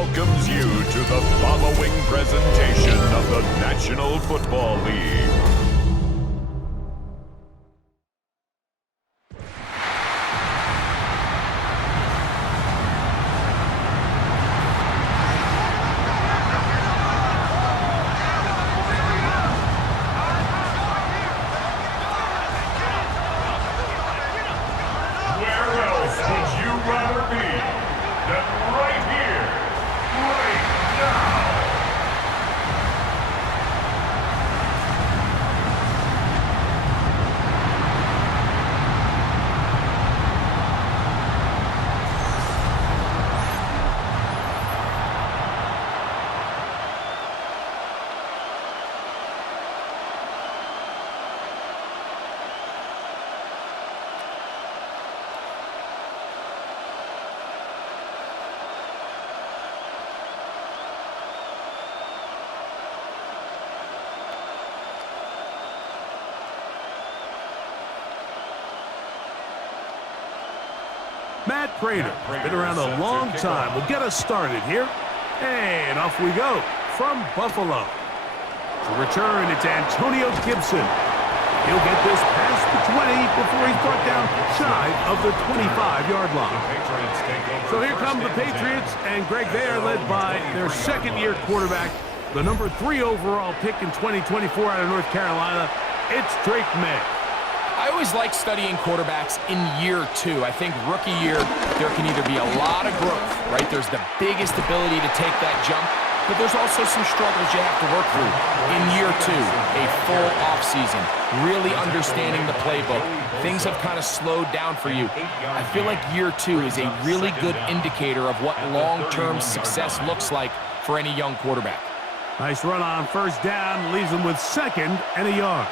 welcomes you to the following presentation of the National Football League. Matt Prater, been around a long time. Will get us started here. And off we go from Buffalo. To return, it's Antonio Gibson. He'll get this past the 20 before he's brought down shy of the 25-yard line. So here come the Patriots, and Greg, they are led by their second-year quarterback, the number 3 overall pick in 2024 out of North Carolina. It's Drake May. I always like studying quarterbacks in year 2. I think rookie year, there can either be a lot of growth, right? There's the biggest ability to take that jump, but there's also some struggles you have to work through. In year 2, a full offseason, really understanding the playbook. Things have kind of slowed down for you. I feel like year 2 is a really good indicator of what long-term success looks like for any young quarterback. Nice run on first down, leaves them with 2nd and a yard.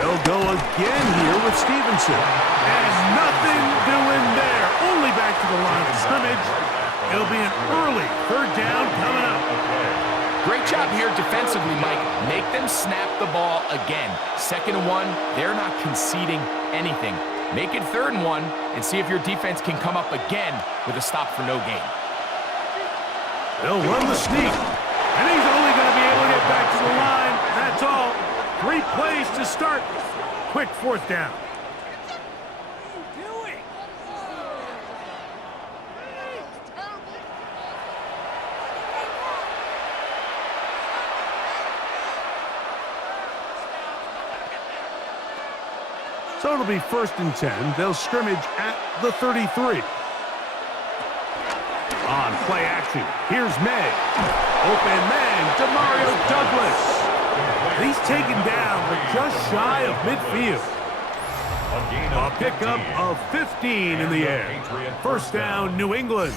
They'll go again here with Stevenson. And nothing doing there. Only back to the line of scrimmage. It'll be an early 3rd down coming up. Great job here defensively, Mike. Make them snap the ball again. 2nd and 1, they're not conceding anything. Make it 3rd and 1 and see if your defense can come up again with a stop for no gain. They'll run the sneak. And he's only going to be able to get back to the line. That's all. 3 plays to start. Quick 4th down. So it'll be 1st and 10. They'll scrimmage at the 33. On play action, here's May. Open man, Demario Douglas. He's taken down, but just shy of midfield. A pickup of 15 in the air. 1st down, New England.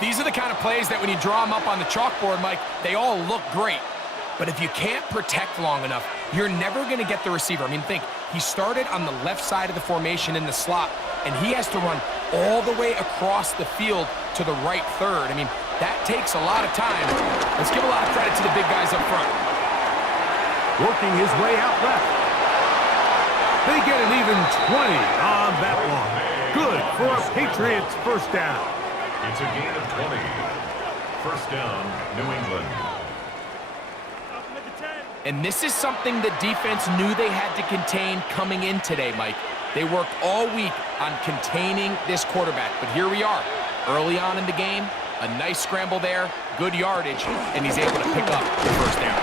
These are the kind of plays that when you draw them up on the chalkboard, Mike, they all look great. But if you can't protect long enough, you're never going to get the receiver. I mean, think, he started on the left side of the formation in the slot, and he has to run all the way across the field to the right 3rd. I mean, that takes a lot of time. Let's give a lot of credit to the big guys up front. Working his way out left. They get an even 20 on that one. Good for a Patriots 1st down. It's a gain of 20. 1st down, New England. And this is something the defense knew they had to contain coming in today, Mike. They worked all week on containing this quarterback, but here we are. Early on in the game, a nice scramble there, good yardage, and he's able to pick up the 1st down.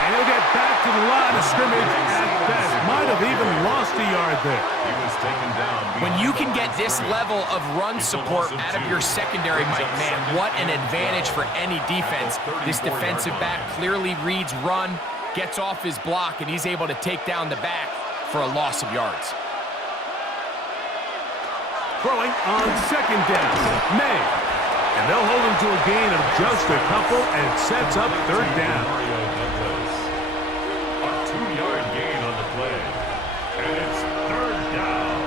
And he'll get back to the line of scrimmage at best. Might have even lost a yard there. He was taken down. When you can get this level of run support out of your secondary, Mike, man, what an advantage for any defense. This defensive back clearly reads run, gets off his block, and he's able to take down the back for a loss of yards. Throwing on 2nd down, May. And they'll hold him to a gain of just a couple, and it sets up 3rd down. A 2-yard gain on the play. And it's 3rd down.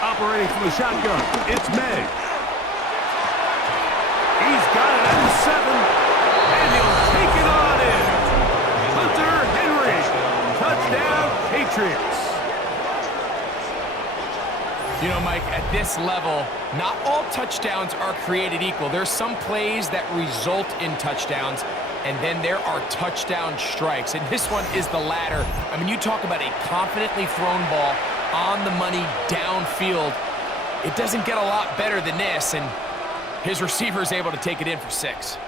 Operating from the shotgun, it's May. He's got it at the 7, and he'll take it on in. Hunter Henry, touchdown Patriots. You know, Mike, at this level, not all touchdowns are created equal. There's some plays that result in touchdowns, and then there are touchdown strikes. And this one is the latter. I mean, you talk about a confidently thrown ball on the money downfield. It doesn't get a lot better than this, and his receiver is able to take it in for 6.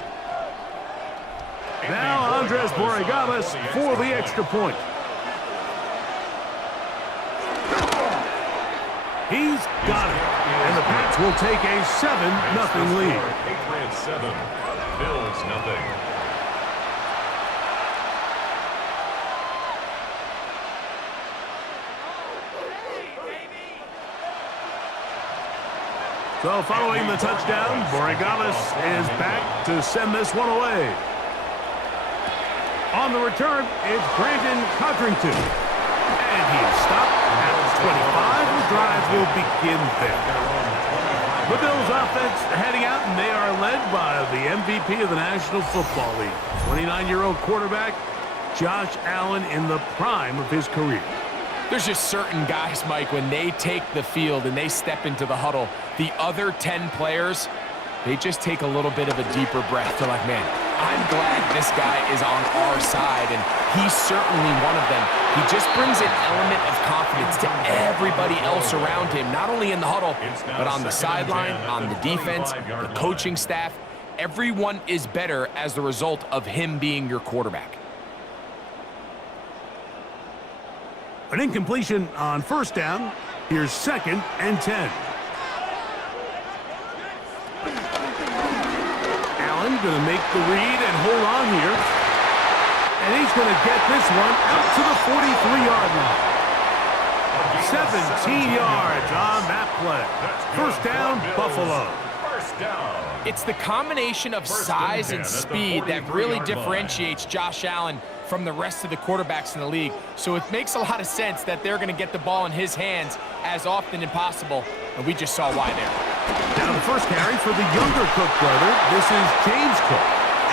Now Andres Borregalas for the extra point. He's got it, and the Pats will take a 7-0 lead. Patriots 7, Bills 0. So following the touchdown, Borregalas is back to send this one away. On the return, it's Brandon Codrington. And he's stopped at the 25. The drive will begin there. The Bills offense heading out, and they are led by the MVP of the National Football League, 29-year-old quarterback Josh Allen in the prime of his career. There's just certain guys, Mike, when they take the field and they step into the huddle, the other 10 players, they just take a little bit of a deeper breath. They're like, man, I'm glad this guy is on our side, and he's certainly one of them. He just brings an element of confidence to everybody else around him, not only in the huddle, but on the sideline, on the defense, the coaching staff. Everyone is better as the result of him being your quarterback. An incompletion on first down. Here's 2nd and 10. Allen going to make the read and hold on here. And he's going to get this one out to the 43-yard line. 17 yards on that play. First down, Buffalo. First down. It's the combination of size and speed that really differentiates Josh Allen from the rest of the quarterbacks in the league. So it makes a lot of sense that they're going to get the ball in his hands as often as possible, and we just saw why there. Now the first carry for the younger Cook brother. This is James Cook,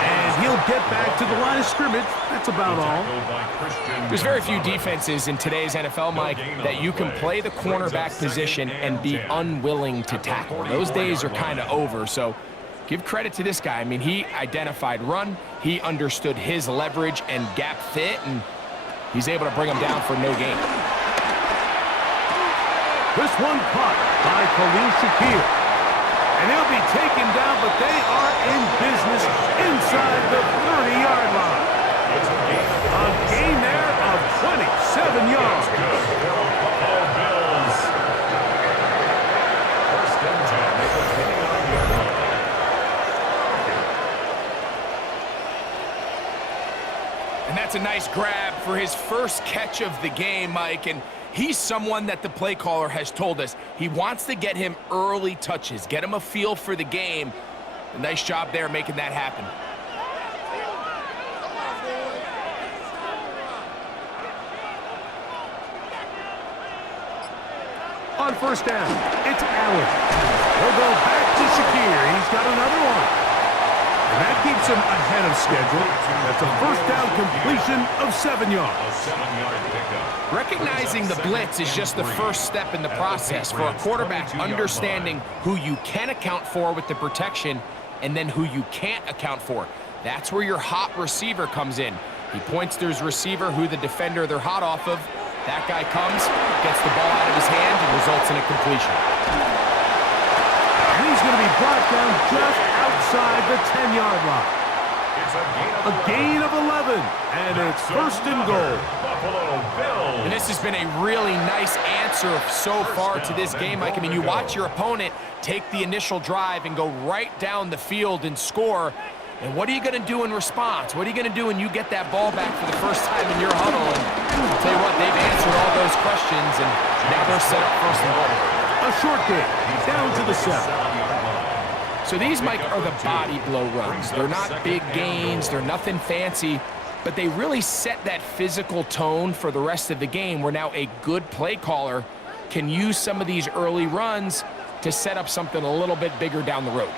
and he'll get back to the line of scrimmage. That's about all. There's very few defenses in today's NFL, Mike, that you can play the cornerback position and be unwilling to tackle. Those days are kind of over, so give credit to this guy. I mean, he identified run, he understood his leverage and gap fit, and he's able to bring him down for no gain. This one caught by Khalil Shakir. And he'll be taken down, but they are in business inside the 30-yard line. A gain there of 27 yards. And that's a nice grab for his first catch of the game, Mike. And he's someone that the play caller has told us he wants to get him early touches, get him a feel for the game. A nice job there making that happen. On first down, it's Allen. He'll go back to Shakir. He's got another one. And that keeps him ahead of schedule. That's a first down completion of 7 yards. A 7-yard pickup. Recognizing the blitz is just the first step in the process for a quarterback, understanding who you can account for with the protection and then who you can't account for. That's where your hot receiver comes in. He points to his receiver, who the defender they're hot off of. That guy comes, gets the ball out of his hand, and results in a completion. And he's going to be brought down just outside the 10-yard line. A gain of 11, and it's first and goal. Buffalo Bills. And this has been a really nice answer so far to this game, Mike. I mean, you watch your opponent take the initial drive and go right down the field and score. And what are you going to do in response? What are you going to do when you get that ball back for the first time in your huddle? And I'll tell you what, they've answered all those questions, and now they're set up first and goal. A short gain, down to the 7. So these, Mike, are the body blow runs. They're not big gains. They're nothing fancy. But they really set that physical tone for the rest of the game, where now a good play caller can use some of these early runs to set up something a little bit bigger down the road.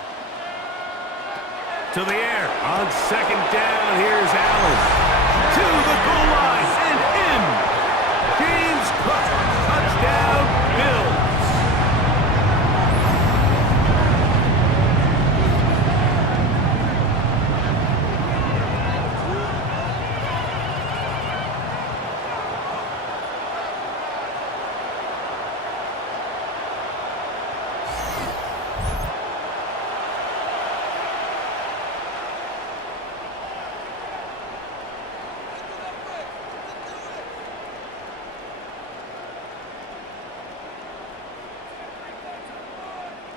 to the air. On second down, here's Allen. To the goal line and in. James Cook, touchdown, Bills.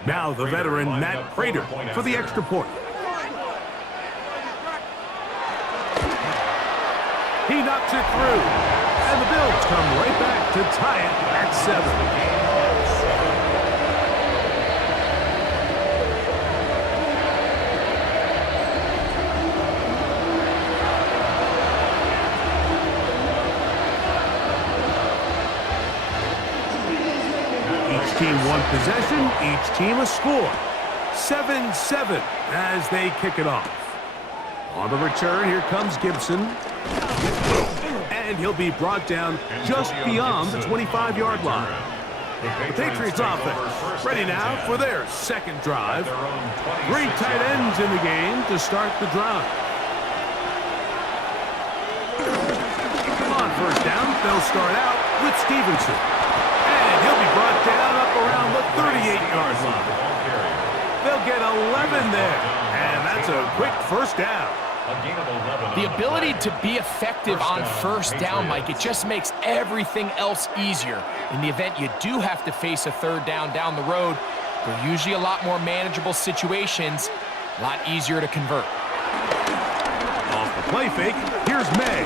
Now the veteran Matt Prater for the extra point. He knocks it through. And the Bills come right back to tie it at 7. Each team one possession, each team a score. 7-7 as they kick it off. On the return, here comes Gibson. And he'll be brought down just beyond the 25-yard line. The Patriots offense ready now for their second drive. 3 tight ends in the game to start the drive. On first down, they'll start out with Stevenson. And he'll be brought down up around the 38-yard line. They'll get 11 there. And that's a quick first down. The ability to be effective on first down, Mike, it just makes everything else easier. In the event you do have to face a third down down the road, they're usually a lot more manageable situations, a lot easier to convert. Off the play fake, here's May.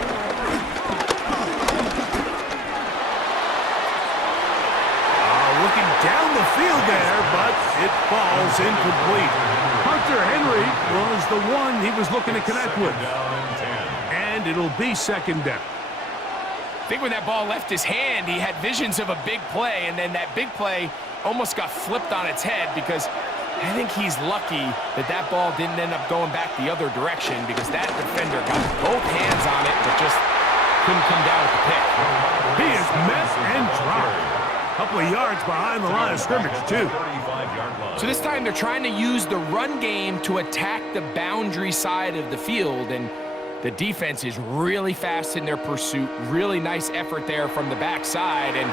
Looking down the field there, but it falls incomplete. Hunter Henry was the one he was looking to connect with. And it'll be second down. I think when that ball left his hand, he had visions of a big play, and then that big play almost got flipped on its head because I think he's lucky that that ball didn't end up going back the other direction because that defender got both hands on it but just couldn't come down with the pick. He is met and dropped. Couple of yards behind the line of scrimmage, too. So this time they're trying to use the run game to attack the boundary side of the field, and the defense is really fast in their pursuit. Really nice effort there from the backside, and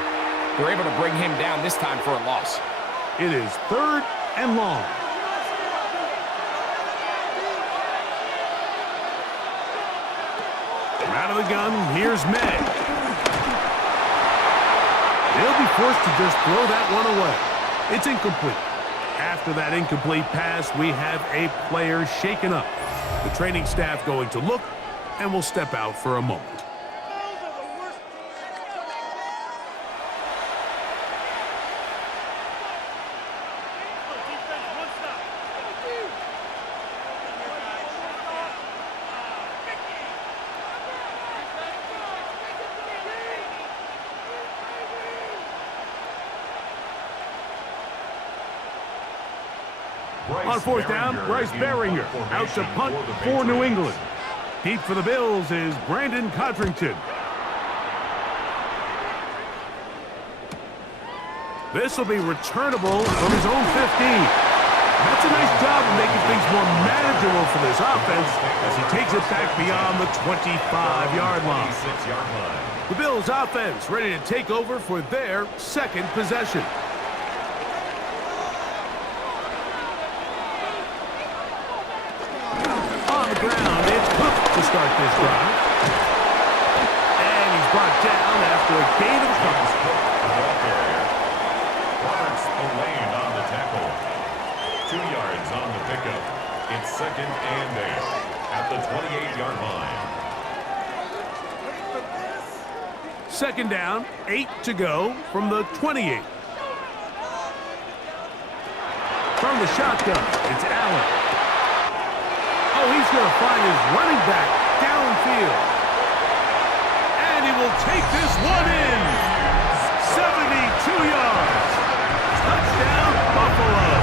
they're able to bring him down this time for a loss. It is 3rd and long. Out of the gun, here's May. They'll be forced to just throw that one away. It's incomplete. After that incomplete pass, we have a player shaken up. The training staff going to look, and will step out for a moment. On fourth down, Bryce Baringer out to punt for New England. Deep for the Bills is Brandon Codrington. This will be returnable from his own 15. That's a nice job of making things more manageable for this offense as he takes it back beyond the 25-yard line. The Bills offense ready to take over for their second possession. Ground, it's Cook to start this drive. And he's brought down after a gain of a couple. Roberts Elaine on the tackle. 2 yards on the pickup. It's 2nd and 8 at the 28-yard line. Second down, 8 to go from the 28. From the shotgun, it's Allen. Oh, he's going to find his running back downfield. And he will take this one in. 72 yards. Touchdown, Buffalo.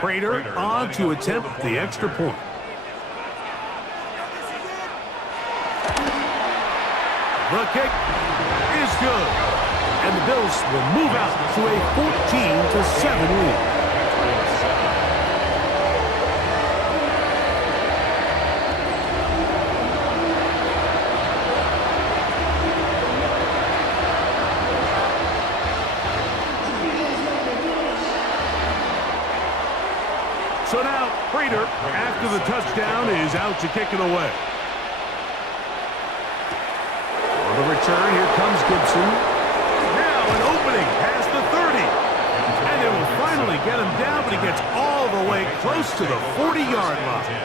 Prater on to attempt the extra point. The kick is good. And the Bills will move out to a 14-7 lead. So now, Prater, after the touchdown, is out to kick it away. On the return, here comes Gibson. Now an opening past the 30. And they will finally get him down, but he gets all the way close to the 40-yard line.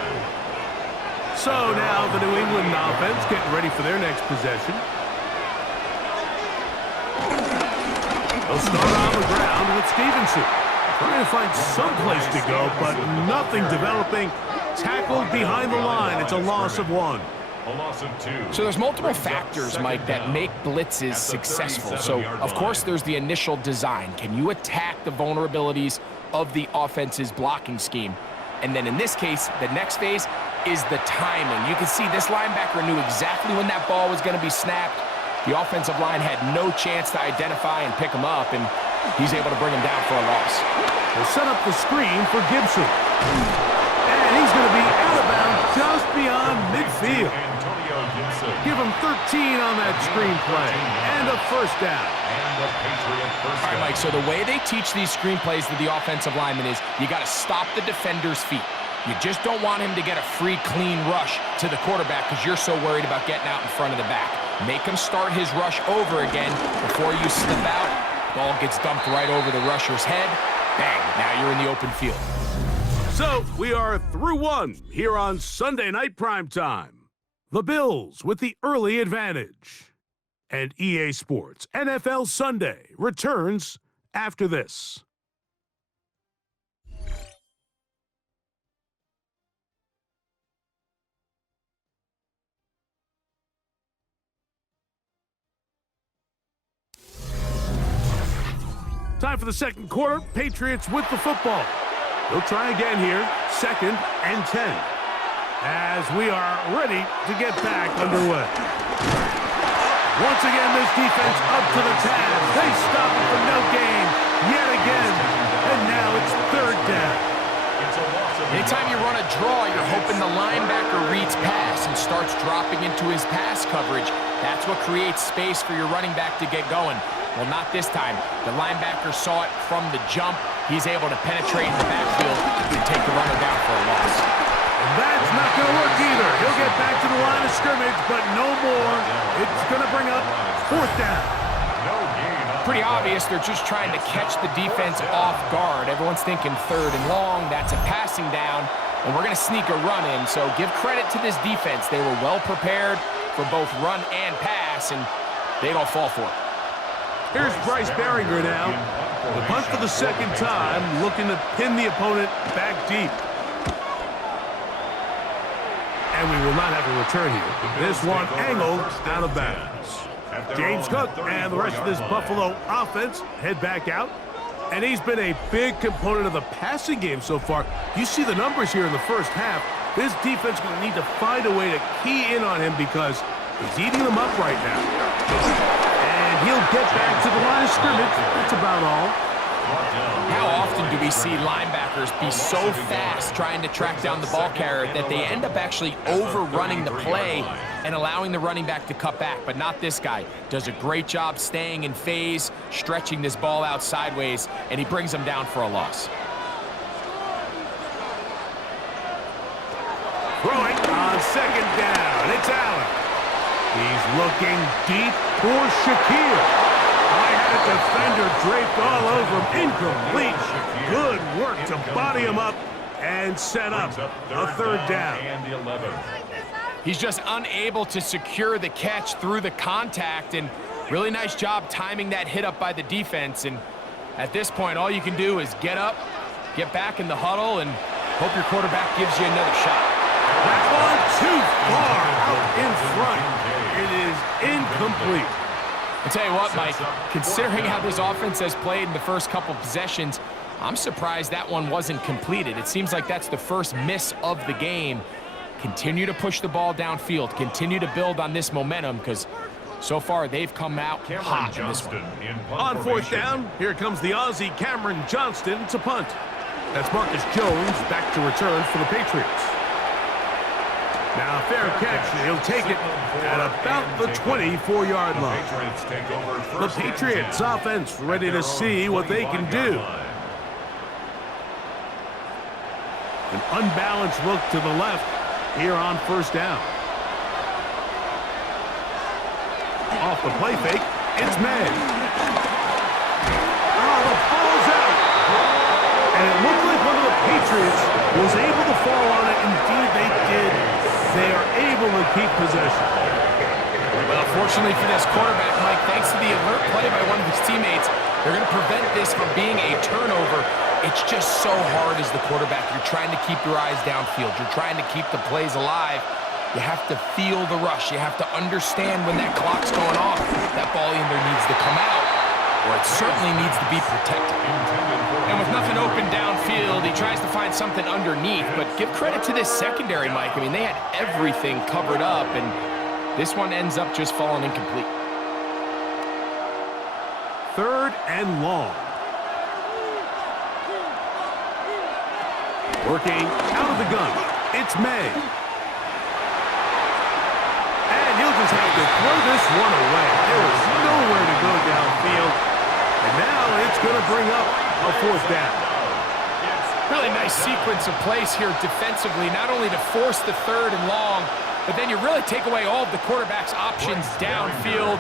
So now the New England offense getting ready for their next possession. They'll start on the ground with Stevenson. Trying to find some place to go, but nothing developing. Tackled behind the line. It's a loss of 1. A loss of 2. So there's multiple factors, Mike, that make blitzes successful. So, of course, there's the initial design. Can you attack the vulnerabilities of the offense's blocking scheme? And then in this case, the next phase is the timing. You can see this linebacker knew exactly when that ball was going to be snapped. The offensive line had no chance to identify and pick him up, and he's able to bring him down for a loss. They'll set up the screen for Gibson. And he's going to be out of bounds just beyond midfield. Give him 13 on that screenplay. And a first down. All right, Mike, so the way they teach these screenplays to the offensive lineman is you got to stop the defender's feet. You just don't want him to get a free, clean rush to the quarterback because you're so worried about getting out in front of the back. Make him start his rush over again before you slip out. Ball gets dumped right over the rusher's head. Bang, now you're in the open field. So we are through one here on Sunday Night Primetime. The Bills with the early advantage. And EA Sports NFL Sunday returns after this. Time for the second quarter. Patriots with the football. They'll try again here. 2nd and 10. As we are ready to get back underway. Once again, this defense up to the task. They stop it for no gain yet again. And now it's 3rd down. Anytime you run a draw, you're hoping the linebacker reads pass and starts dropping into his pass coverage. That's what creates space for your running back to get going. Well, not this time. The linebacker saw it from the jump. He's able to penetrate in the backfield and take the runner down for a loss. And that's not going to work either. He'll get back to the line of scrimmage, but no more. It's going to bring up 4th down. Pretty obvious they're just trying to catch the defense off guard. Everyone's thinking 3rd and long. That's a passing down, and we're going to sneak a run in. So give credit to this defense. They were well prepared for both run and pass, and they don't fall for it. Here's Bryce Behringer now. The punt for the 2nd time, looking to pin the opponent back deep. And we will not have a return here. This one angled out of bounds. James Cook and the rest of this Buffalo offense head back out. And he's been a big component of the passing game so far. You see the numbers here in the first half. This defense is going to need to find a way to key in on him because he's eating them up right now. He'll get back to the line of scrimmage. That's about all. How often do we see linebackers be so fast trying to track down the ball carrier that they end up actually overrunning the play and allowing the running back to cut back? But not this guy. Does a great job staying in phase, stretching this ball out sideways, and he brings them down for a loss. Throwing on 2nd down. It's Allen. He's looking deep for Shakir. I had a defender draped all over him. Incomplete. Good work to body him up and set up a 3rd down. He's just unable to secure the catch through the contact, and really nice job timing that hit up by the defense. And at this point, all you can do is get up, get back in the huddle, and hope your quarterback gives you another shot. That one too far out in front. It is incomplete. I'll tell you what, Mike, considering how this offense has played in the first couple possessions, I'm surprised that one wasn't completed. It seems like that's the first miss of the game. Continue to push the ball downfield. Continue to build on this momentum because so far they've come out hot in this one. On fourth down, here comes the Aussie Cameron Johnston to punt. That's Marcus Jones back to return for the Patriots. Now fair catch, he'll take it at about the 24-yard line. The Patriots offense ready to see what they can do. An unbalanced look to the left here on first down. Off the play fake, it's May. Oh, the ball's out. And it looked like one of the Patriots was able to fall on it. Indeed, they did. They are able to keep possession. Well, fortunately for this quarterback, Mike, thanks to the alert play by one of his teammates, they're going to prevent this from being a turnover. It's just so hard as the quarterback. You're trying to keep your eyes downfield. You're trying to keep the plays alive. You have to feel the rush. You have to understand when that clock's going off. That ball either needs to come out or it certainly needs to be protected. And with nothing open downfield, he tries to find something underneath. But give credit to this secondary, Mike. I mean, they had everything covered up, and this one ends up just falling incomplete. Third and long. Working out of the gun. It's May. And he'll just have to throw this one away. There is nowhere to go downfield. And now it's going to bring up a fourth down. Really nice sequence of plays here defensively, not only to force the third and long, but then you really take away all of the quarterback's options downfield,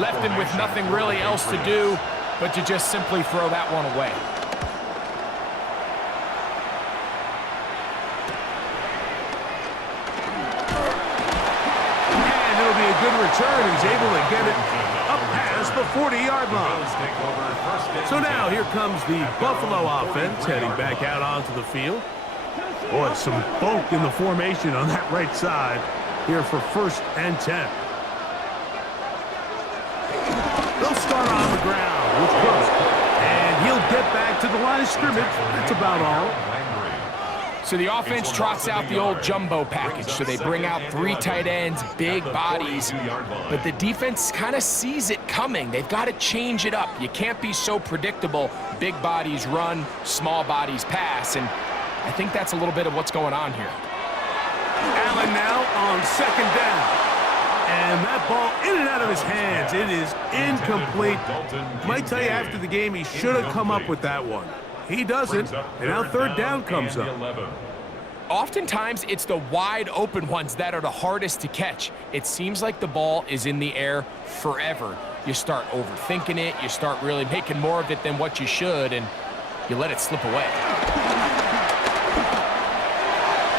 left him with nothing really else to do but to just simply throw that one away. And it'll be a good return. He's able to get it up past the 40-yard line. So now here comes the Buffalo offense heading back out onto the field. Boy, some bulk in the formation on that right side here for 1st and 10. They'll start on the ground with Brooks, and he'll get back to the line of scrimmage. That's about all. So the offense trots out the old jumbo package. So they bring out 3 tight ends, big bodies, but the defense kind of sees it coming. They've got to change it up. You can't be so predictable. Big bodies run, small bodies pass, and I think that's a little bit of what's going on here. Allen now on 2nd down. And that ball in and out of his hands. It is incomplete. Might tell you after the game he should have come up with that one. He doesn't, and now 3rd down comes up. Oftentimes, it's the wide open ones that are the hardest to catch. It seems like the ball is in the air forever. You start overthinking it, you start really making more of it than what you should, and you let it slip away.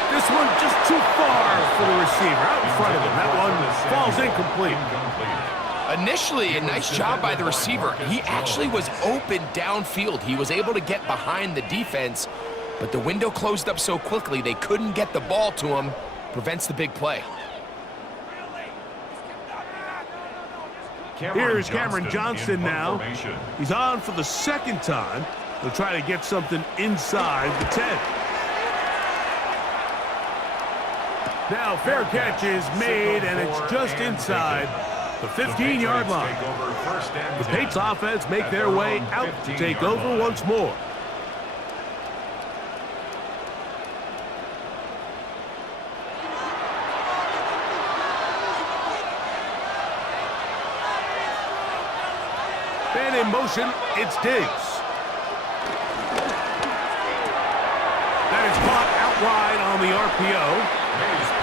This one just too far for the receiver, out in front of him. That one falls incomplete. Initially, a nice job by the receiver. He actually was open downfield. He was able to get behind the defense, but the window closed up so quickly they couldn't get the ball to him. Prevents the big play. Here's Cameron Johnston now. He's on for the 2nd time. He'll try to get something inside the 10. Now fair catch is made, and it's just inside the 15-yard line. The Patriots offense make their way out to take over once more. And in motion, it's Diggs. That is caught out wide on the RPO.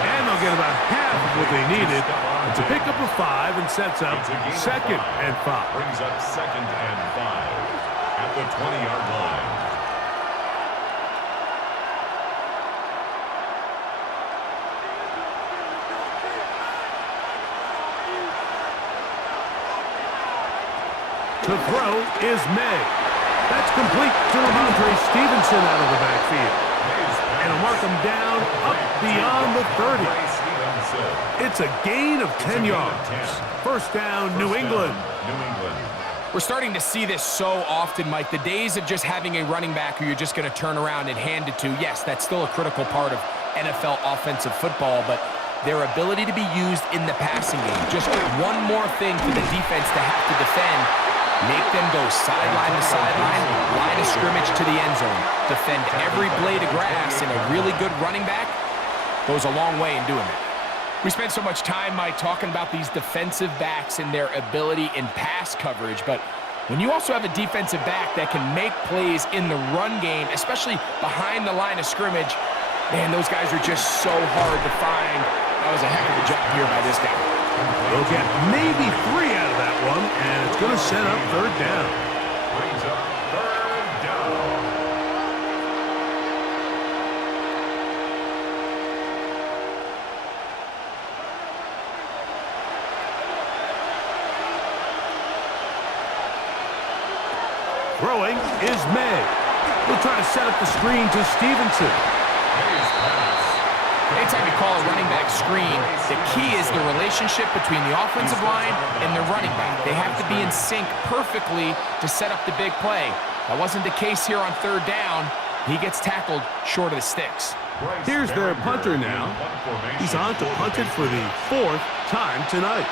And they'll get about half of what they needed. It's a pickup of 5 and sets up 2nd and 5. Brings up 2nd and 5 at the 20-yard line. To throw is May. That's complete to Ramondre Stevenson out of the backfield. And he'll mark him down up beyond the 30. It's a gain of 10 yards. First down, New England. We're starting to see this so often, Mike. The days of just having a running back who you're just going to turn around and hand it to, yes, that's still a critical part of NFL offensive football, but their ability to be used in the passing game, just one more thing for the defense to have to defend, make them go sideline to sideline, line of scrimmage to the end zone, defend every blade of grass, and a really good running back goes a long way in doing that. We spent so much time, Mike, talking about these defensive backs and their ability in pass coverage, but when you also have a defensive back that can make plays in the run game, especially behind the line of scrimmage, man, those guys are just so hard to find. That was a heck of a job here by this guy. They'll get maybe 3 out of that one, and it's going to set up third down. Brings up third down. Throwing is May. He'll try to set up the screen to Stevenson. Anytime you call a running back screen, the key is the relationship between the offensive line and the running back. They have to be in sync perfectly to set up the big play. That wasn't the case here on third down. He gets tackled short of the sticks. Here's their punter now. He's on to punt it for the 4th time tonight.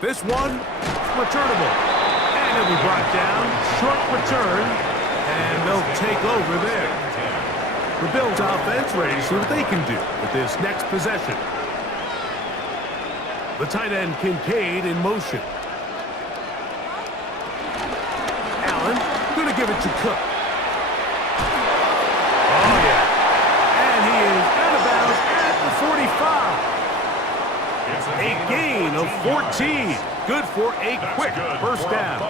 This one, returnable. And it'll be brought down, short return, and they'll take over there. The Bills offense ready to see what they can do with this next possession. The tight end Kincaid in motion. Allen, going to give it to Cook. Oh, yeah. And he is out of bounds at the 45. A gain of 14. Good for a quick first down.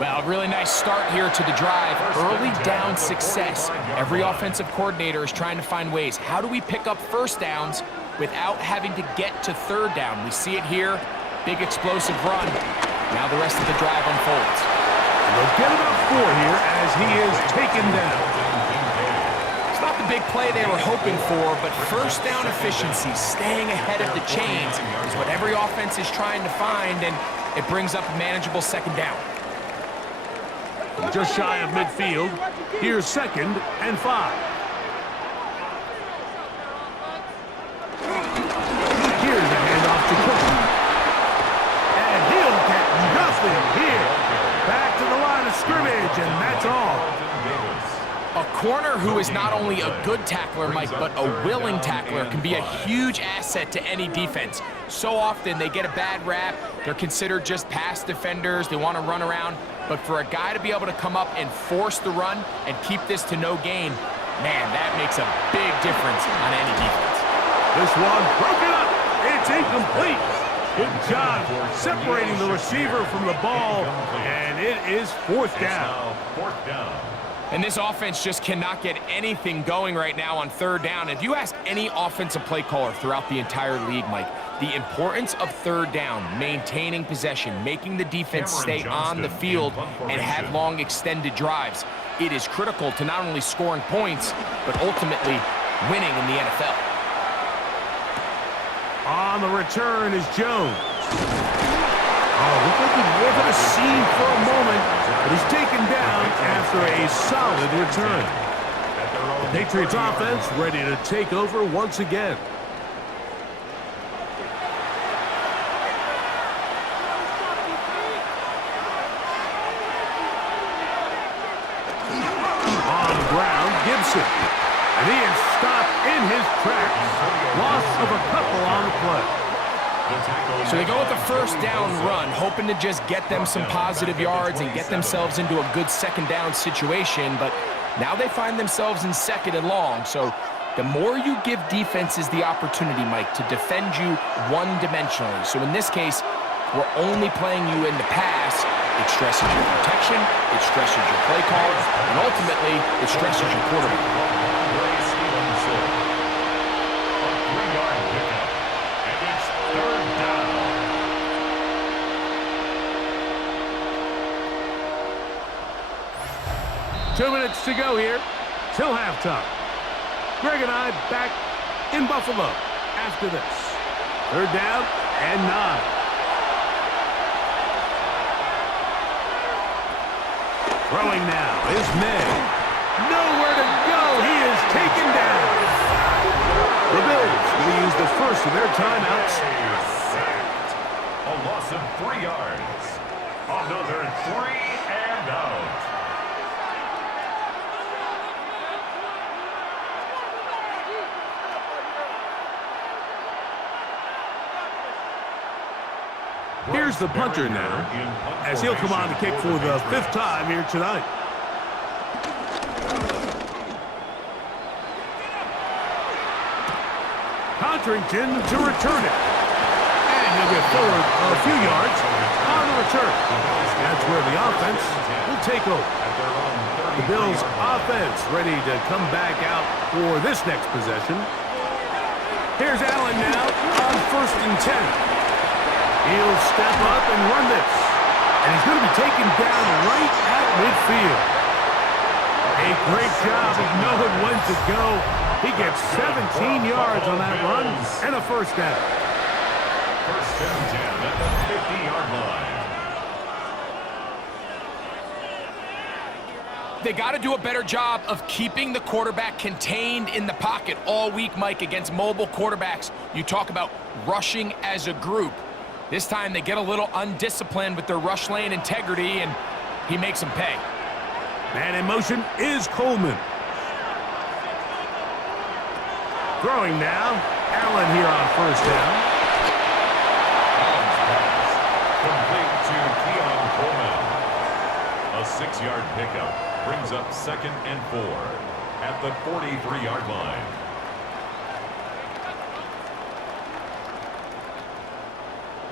Well, a really nice start here to the drive. Early down success. Every offensive coordinator is trying to find ways. How do we pick up first downs without having to get to third down? We see it here. Big explosive run. Now the rest of the drive unfolds. And they'll get about 4 here as he is taken down. It's not the big play they were hoping for, but first down efficiency, staying ahead of the chains, is what every offense is trying to find, and it brings up a manageable second down. Just shy of midfield. Here's 2nd and 5. Here's a handoff to Cook. And he'll get nothing here. Back to the line of scrimmage, and that's all. A corner who is not only a good tackler, Mike, but a willing tackler can be a huge asset to any defense. So often they get a bad rap. They're considered just pass defenders. They want to run around. But for a guy to be able to come up and force the run and keep this to no gain, man, that makes a big difference on any defense. This one broken up. It's incomplete. Good job separating the receiver from the ball, and it is 4th down. And this offense just cannot get anything going right now on third down. If you ask any offensive play caller throughout the entire league, Mike, the importance of third down, maintaining possession, making the defense stay on the field and have long extended drives, it is critical to not only scoring points, but ultimately winning in the NFL. On the return is Jones. Oh, looked like he may have hit a seam for a moment, but he's taken down after a solid return. The Patriots offense ready to take over once again. On the ground, Gibson. And he is stopped in his tracks. Loss of a couple on the play. So they go with the first down run, hoping to just get them some positive yards and get themselves into a good second down situation, but now they find themselves in 2nd and long. So the more you give defenses the opportunity, Mike, to defend you one-dimensionally. So in this case, we're only playing you in the pass. It stresses your protection, it stresses your play call, and ultimately, it stresses your quarterback. 2 minutes to go here till halftime. Greg and I back in Buffalo after this. 3rd down and 9. Throwing now is May. Nowhere to go. He is taken down. The Bills will use the first of their timeouts. Sacked. A loss of 3 yards. Another 3 and out. Here's the punter now, as he'll come on to kick for the 5th time here tonight. Contrington to return it. And he'll get forward a few yards on the return. That's where the offense will take over. The Bills' offense ready to come back out for this next possession. Here's Allen now on 1st and 10. He'll step up and run this. And he's going to be taken down right at midfield. A great job of knowing when to go. He gets 17 yards on that run and a 1st down. 1st and 10 at the 50-yard line. They got to do a better job of keeping the quarterback contained in the pocket all week, Mike, against mobile quarterbacks. You talk about rushing as a group. This time they get a little undisciplined with their rush lane integrity, and he makes them pay. Man in motion is Coleman. Throwing now. Allen here on 1st down. Complete to Keon Coleman. A 6-yard pickup brings up 2nd and 4 at the 43-yard line.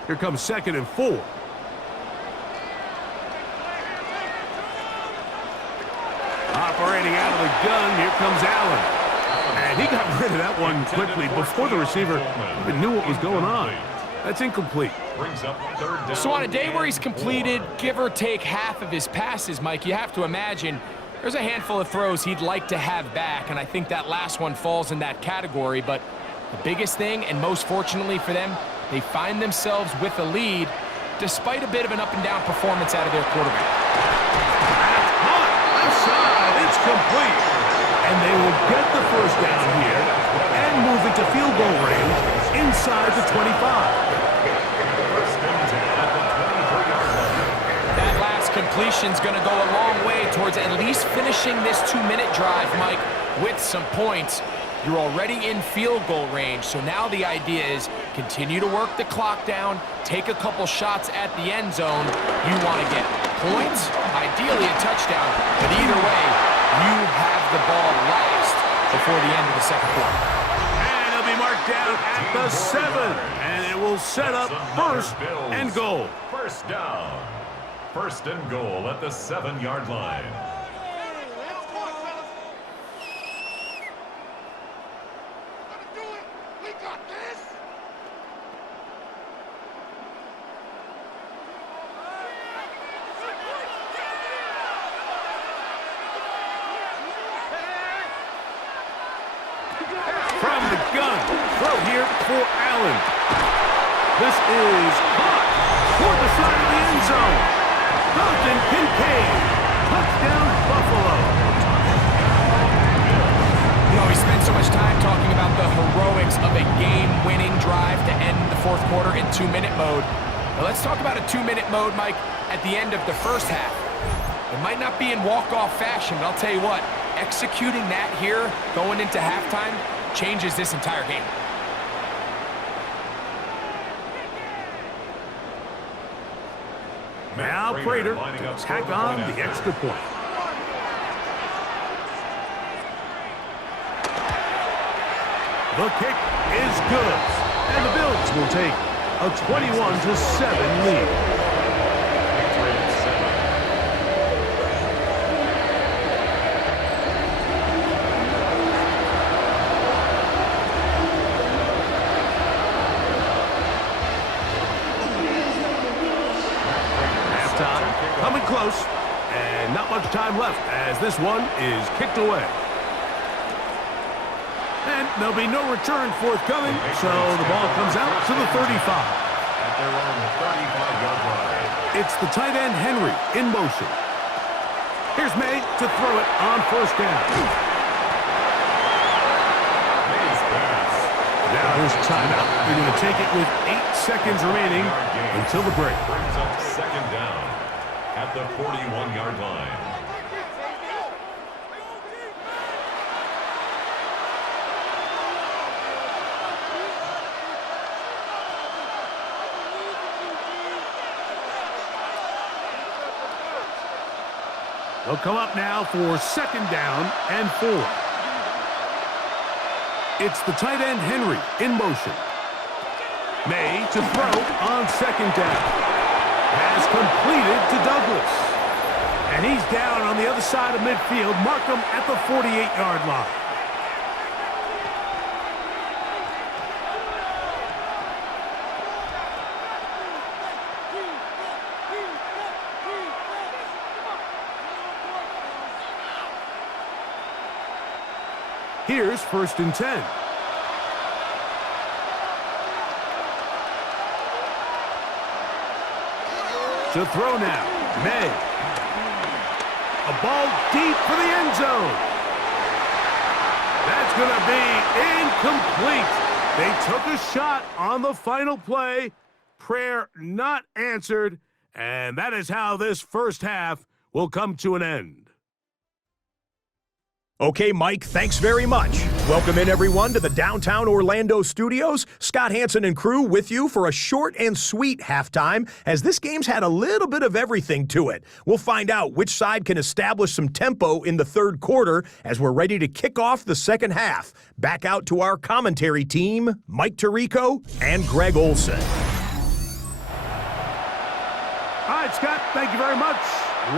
Here comes 2nd and 4. Operating out of the gun, here comes Allen. And he got rid of that one quickly before the receiver even knew what was going on. That's incomplete. Brings up 3rd down. So on a day where he's completed, give or take half of his passes, Mike, you have to imagine there's a handful of throws he'd like to have back, and I think that last one falls in that category. But the biggest thing, and most fortunately for them, they find themselves with a lead despite a bit of an up-and-down performance out of their quarterback. That's hot. Left side. It's complete. And they will get the 1st down here and move it to field goal range inside the 25. 1st and 10 at the 23-yard line. That last completion's going to go a long way towards at least finishing this 2-minute drive, Mike, with some points. You're already in field goal range, so now the idea is continue to work the clock down, take a couple shots at the end zone. You want to get points, ideally a touchdown, but either way, you have the ball last before the end of the 2nd quarter. And it'll be marked down at the 7. And it will set up 1st and goal. 1st down. 1st and goal at the 7-yard line. From the gun, throw here for Allen. This is caught toward the side of the end zone. Dalton Kincaid, touchdown Buffalo. You know, we spent so much time talking about the heroics of a game-winning drive to end the 4th quarter in 2-minute mode. Now let's talk about a 2-minute mode, Mike, at the end of the 1st half. It might not be in walk-off fashion, but I'll tell you what, executing that here going into halftime changes this entire game. Now Prater to tack on the extra point. The kick is good, and the Bills will take a 21-7 lead. Coming close, and not much time left as this one is kicked away. And there'll be no return forthcoming, so the ball comes out to the 35. At their own 35-yard line. It's the tight end, Henry, in motion. Here's May to throw it on first down. May's pass. Now there's timeout. They're going to take it with 8 seconds remaining until the break. Brings up second down at the 41-yard line. They'll come up now for second down and 4. It's the tight end, Henry, in motion. May to throw on second down. Has completed to Douglas. And he's down on the other side of midfield. Mark him at the 48-yard line. Here's first and 10. To throw now, May. A ball deep for the end zone. That's going to be incomplete. They took a shot on the final play. Prayer not answered. And that is how this first half will come to an end. Okay, Mike, thanks very much. Welcome in, everyone, to the downtown Orlando studios. Scott Hansen and crew with you for a short and sweet halftime, as this game's had a little bit of everything to it. We'll find out which side can establish some tempo in the third quarter as we're ready to kick off the second half. Back out to our commentary team, Mike Tirico and Greg Olson. All right, Scott, thank you very much.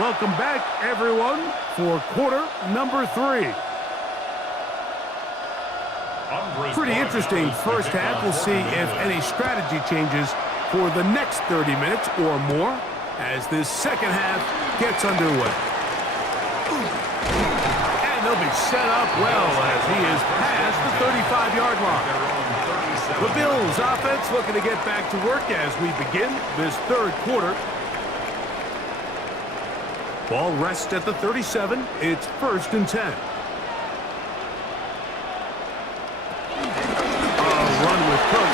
Welcome back, everyone, for quarter number 3. Pretty interesting first half. We'll see if any strategy changes for the next 30 minutes or more as this second half gets underway. And they'll be set up well as he is past the 35-yard line. The Bills offense looking to get back to work as we begin this third quarter. Ball rests at the 37. It's first and 10. Run with Cook.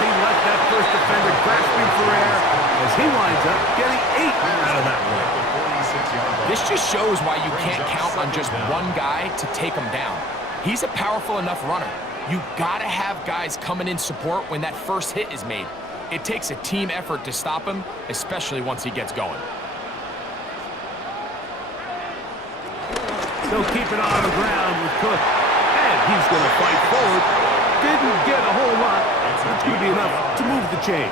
He left that first defender grasping for air as he winds up getting 8 out of that one. This just shows why you can't count on just one guy to take him down. He's a powerful enough runner. You gotta have guys coming in support when that first hit is made. It takes a team effort to stop him, especially once he gets going. They'll keep it on the ground with Cook. And he's going to fight forward. Didn't get a whole lot. It's going to be enough to move the chains.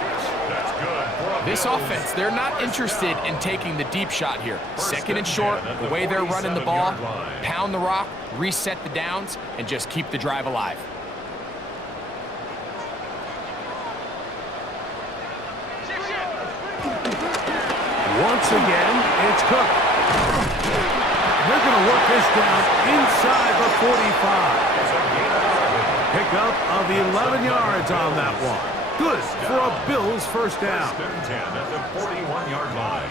This offense, they're not interested in taking the deep shot here. Second and short, the way they're running the ball, pound the rock, reset the downs, and just keep the drive alive. Once again, it's Cook. They're going to work this down inside the 45. Pickup of 11 yards on that one. Good for a Bills first down. At the 41-yard line.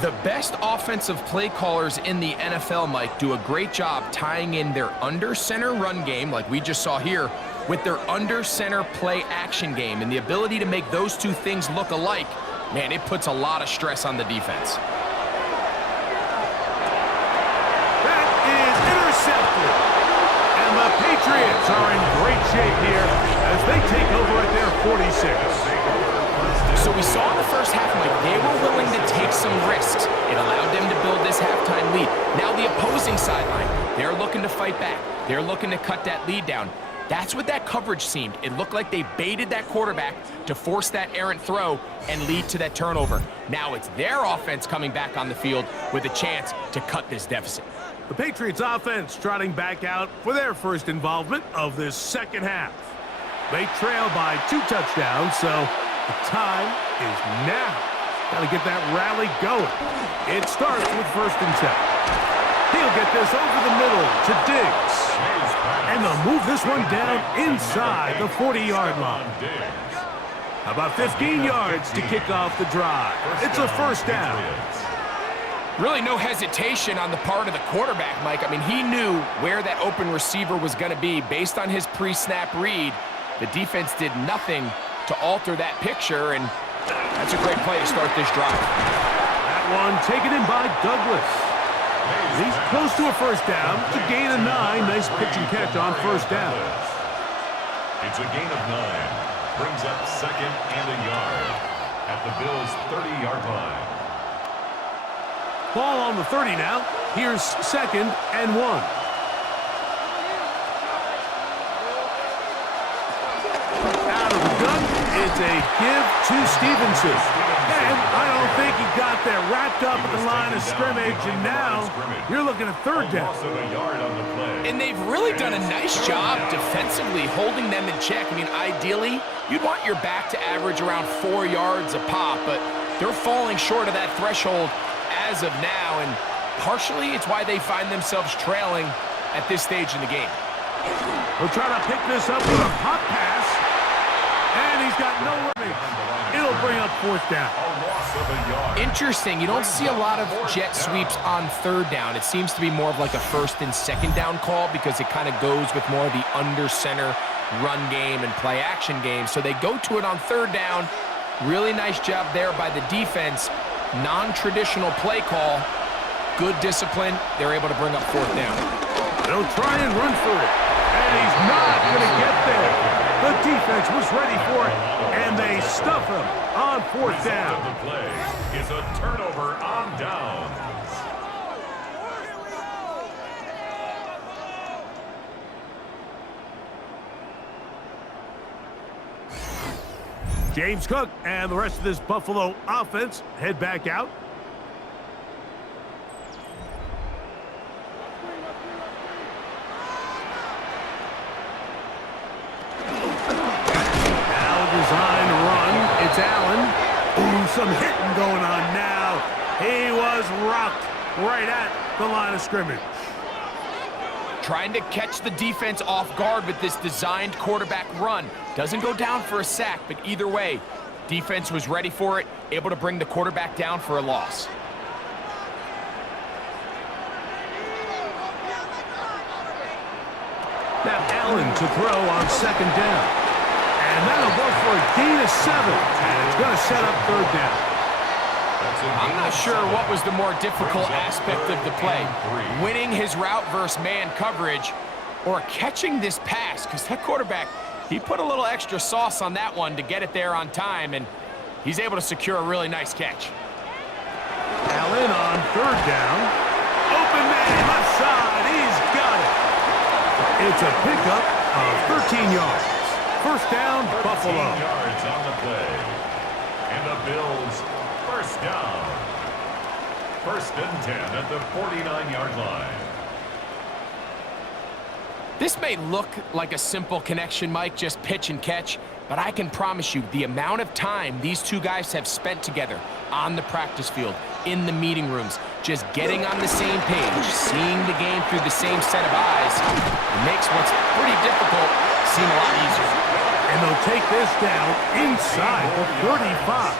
The best offensive play callers in the NFL, Mike, do a great job tying in their under-center run game, like we just saw here, with their under-center play action game, and the ability to make those two things look alike. Man, it puts a lot of stress on the defense. That is intercepted. And the Patriots are in great shape here as they take over at their 46. So we saw in the first half, Mike, they were willing to take some risks. It allowed them to build this halftime lead. Now the opposing sideline, they're looking to fight back. They're looking to cut that lead down. That's what that coverage seemed. It looked like they baited that quarterback to force that errant throw and lead to that turnover. Now it's their offense coming back on the field with a chance to cut this deficit. The Patriots offense trotting back out for their first involvement of this second half. They trail by 2 touchdowns, so the time is now. Got to get that rally going. It starts with 1st and 10. He'll get this over the middle to Diggs. And they'll move this one down inside the 40-yard line. About 15 yards to kick off the drive. It's a 1st down. Really no hesitation on the part of the quarterback, Mike. I mean, he knew where that open receiver was going to be based on his pre-snap read. The defense did nothing to alter that picture, and that's a great play to start this drive. That one taken in by Douglas. He's close to a 1st down. It's a gain of 9. Nice pitch and catch on 1st down. It's a gain of 9. Brings up 2nd and a yard at the Bills' 30-yard line. Ball on the 30 now. Here's 2nd and 1. Out of the gun, it's a give to Stevenson. And I don't think he got there. Wrapped up at the line of scrimmage, and now you're looking at 3rd down. And they've really done a nice job defensively holding them in check. I mean, ideally, you'd want your back to average around 4 yards a pop, but they're falling short of that threshold as of now, and partially it's why they find themselves trailing at this stage in the game. We'll try to pick this up with a pop pass, and he's got no room. It'll bring up 4th down. Interesting. You don't see a lot of jet sweeps on 3rd down. It seems to be more of like a 1st and 2nd down call because it kind of goes with more of the under center run game and play action game. So they go to it on 3rd down. Really nice job there by the defense. Non-traditional play call. Good discipline. They're able to bring up 4th down. They'll try and run for it. And he's not going to get there. The defense was ready for it, and they stuff him on 4th down. The play is a turnover on downs. James Cook and the rest of this Buffalo offense head back out. Design run. It's Allen. Ooh, some hitting going on now. He was rocked right at the line of scrimmage. Trying to catch the defense off guard with this designed quarterback run. Doesn't go down for a sack, but either way, defense was ready for it, able to bring the quarterback down for a loss. Now Allen to throw on 2nd down. And that'll go for a gain of 7. And it's going to set up 3rd down. I'm not sure what was the more difficult aspect of the play. Winning his route versus man coverage or catching this pass, because that quarterback, he put a little extra sauce on that one to get it there on time, and he's able to secure a really nice catch. Allen on 3rd down. Open man left side. He's got it. It's a pickup of 13 yards. 1st down, Buffalo. Yards on the play. And the Bills, 1st down. 1st and 10 at the 49-yard line. This may look like a simple connection, Mike, just pitch and catch, but I can promise you the amount of time these two guys have spent together on the practice field, in the meeting rooms, just getting on the same page, seeing the game through the same set of eyes, it makes what's pretty difficult seem a lot easier. And they'll take this down inside the 35.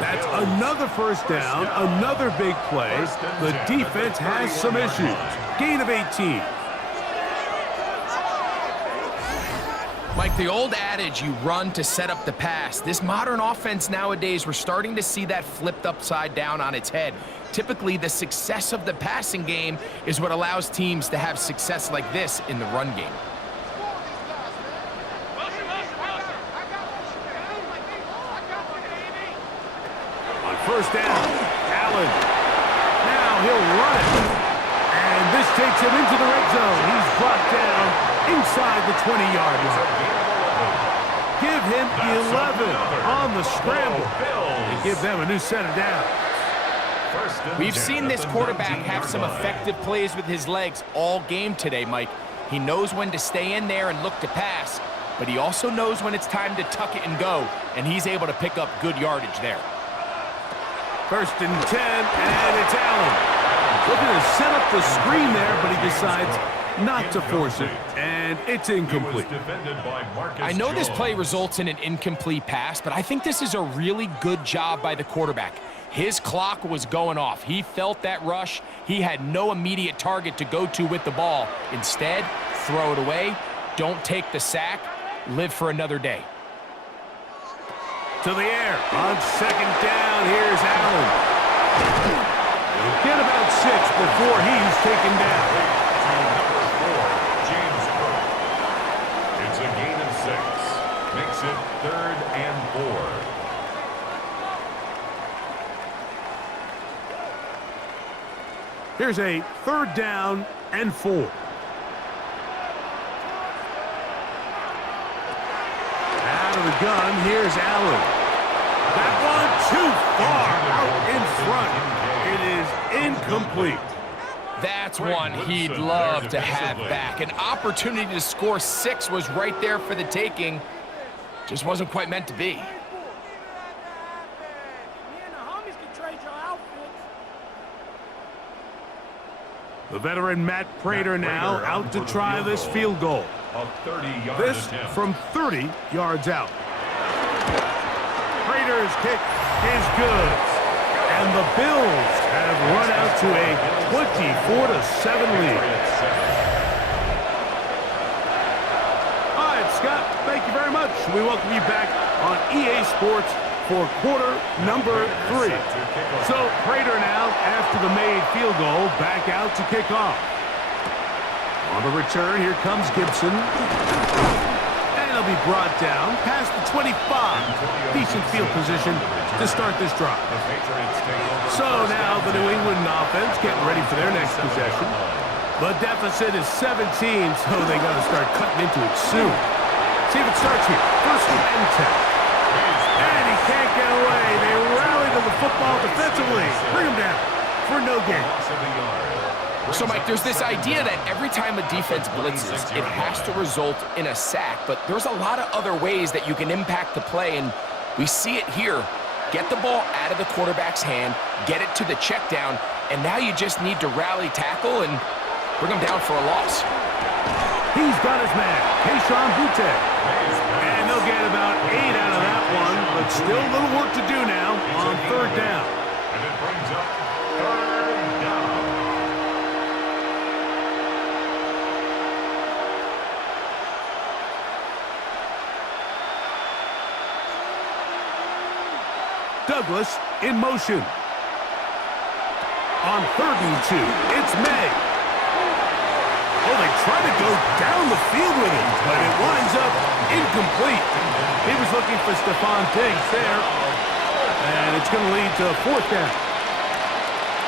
That's another 1st down, another big play. The defense has some issues. Gain of 18. Mike, the old adage, you run to set up the pass. This modern offense nowadays, we're starting to see that flipped upside down on its head. Typically, the success of the passing game is what allows teams to have success like this in the run game. On 1st down, Allen. Now he'll run it. And this takes him into the red zone. He's brought down inside the 20-yard line. Give him 11 on the scramble. And give them a new set of downs. We've seen this quarterback have some effective plays with his legs all game today, Mike. He knows when to stay in there and look to pass, but he also knows when it's time to tuck it and go, and he's able to pick up good yardage there. First and 10, and it's Allen. Looking to set up the screen there, but he decides not to force it, and it's incomplete. I know this play results in an incomplete pass, but I think this is a really good job by the quarterback. His clock was going off. He felt that rush. He had no immediate target to go to with the ball. Instead, throw it away. Don't take the sack. Live for another day. To the air. On second down, here's Allen. He'll get about 6 before he's taken down. It's a gain of 6. Makes it 3rd and 4. Here's a 3rd down and 4. Out of the gun, here's Allen. That one too far out in front. It is incomplete. That's one he'd love to have back. An opportunity to score 6 was right there for the taking. Just wasn't quite meant to be. The veteran Matt Prater now out to try this field goal. This from 30 yards out. Prater's kick is good. And the Bills have run out to a 24-7 lead. All right, Scott, thank you very much. We welcome you back on EA Sports for quarter number 3. So Prater now, after the made field goal, back out to kick off. On the return, here comes Gibson. And he'll be brought down past the 25. Decent field position to start this drive. So now the New England offense getting ready for their next possession. The deficit is 17, so they got to start cutting into it soon. See if it starts here. First and 10. And he can't get away. They rally to the football defensively. Bring him down for no gain. So, Mike, there's this idea that every time a defense blitzes, it has to result in a sack, but there's a lot of other ways that you can impact the play, and we see it here. Get the ball out of the quarterback's hand, get it to the check down, and now you just need to rally tackle and bring him down for a loss. He's got his man, Keyshawn Butte. And they'll get about 8 out of that one, but still a little work to do now on 3rd down. And it brings up 3rd down. Douglas in motion. On 3rd and 2, it's May. Oh, they try to go down the field with him, but it winds up incomplete. He was looking for Stephon Diggs there, and it's going to lead to 4th down.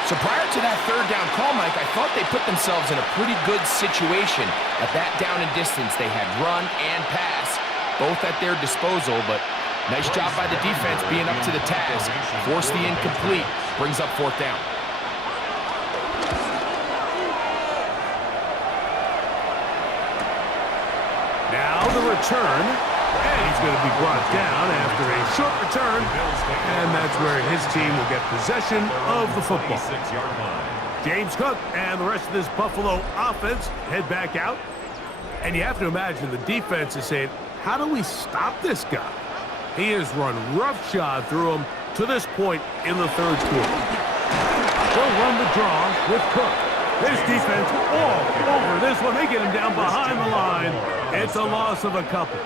So prior to that 3rd down call, Mike, I thought they put themselves in a pretty good situation. At that down and distance, they had run and pass, both at their disposal, but nice job by the defense being up to the task. Force the incomplete, brings up 4th down. Now the return, and he's going to be brought down after a short return, and that's where his team will get possession of the football. James Cook and the rest of this Buffalo offense head back out, and you have to imagine the defense is saying, how do we stop this guy? He has run roughshod through him to this point in the 3rd quarter. They'll run the draw with Cook. This defense all over this one. They get him down behind the line. It's a loss of a couple.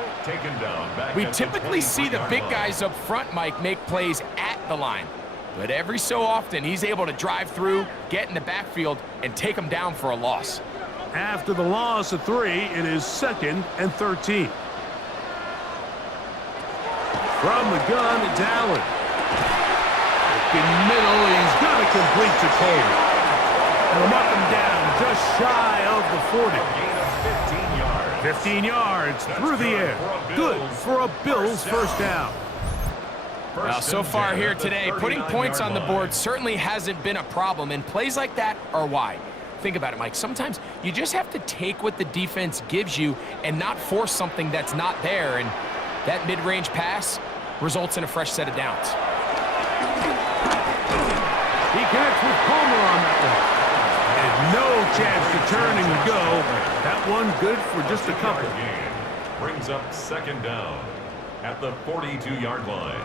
We typically see the big guys up front, Mike, make plays at the line. But every so often, he's able to drive through, get in the backfield, and take them down for a loss. After the loss of 3, it is 2nd and 13. From the gun, it's Allen. In middle, he's going to complete to Cole. And they'll mark him down just shy of the 40. 15 yards through the air. Good for a Bills 1st down. Well, so far here today, putting points on the board certainly hasn't been a problem, and plays like that are why. Think about it, Mike. Sometimes you just have to take what the defense gives you and not force something that's not there, and that mid-range pass results in a fresh set of downs. with Palmer on that one. And no chance to turn and go. That one good for just a couple. Brings up second down at the 42-yard line.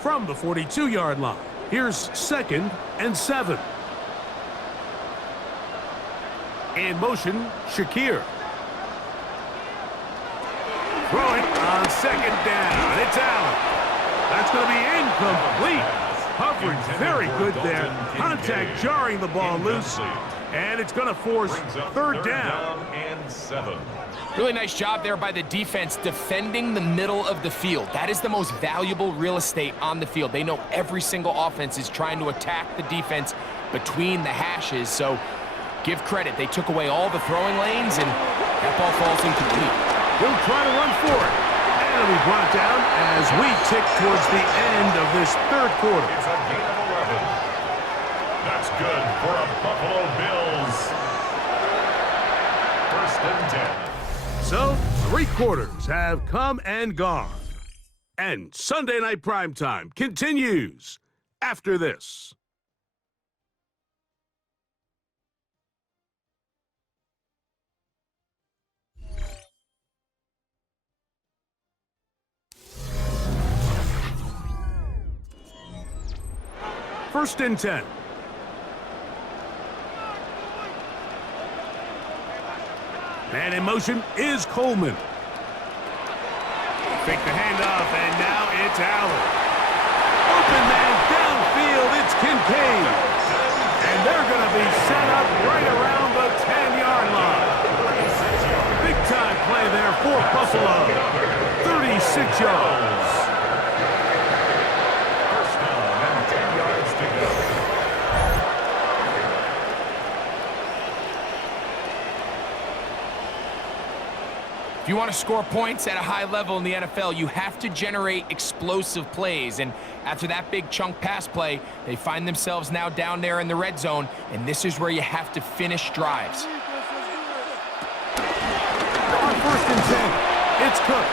From the 42-yard line, here's 2nd and 7. In motion, Shakir. Throw it on 2nd down. It's Allen. That's going to be incomplete. Coverage very good there. Contact jarring the ball loose. And it's going to force 3rd down. And 7. Really nice job there by the defense defending the middle of the field. That is the most valuable real estate on the field. They know every single offense is trying to attack the defense between the hashes. So give credit. They took away all the throwing lanes, and that ball falls incomplete. He'll try to run for it. And it'll be brought down as we tick towards the end of this 3rd quarter. It's a gain of 11. That's good for a Buffalo Bills. 1st and 10. So, 3 quarters have come and gone. And Sunday Night Primetime continues after this. First and 10. Man in motion is Coleman. Fake the handoff, and now it's Allen. Open man downfield, it's Kincaid. And they're going to be set up right around the 10-yard line. Big-time play there for Buffalo. 36 yards. If you want to score points at a high level in the NFL, you have to generate explosive plays. And after that big chunk pass play, they find themselves now down there in the red zone, and this is where you have to finish drives. On 1st and 10, it's Cook.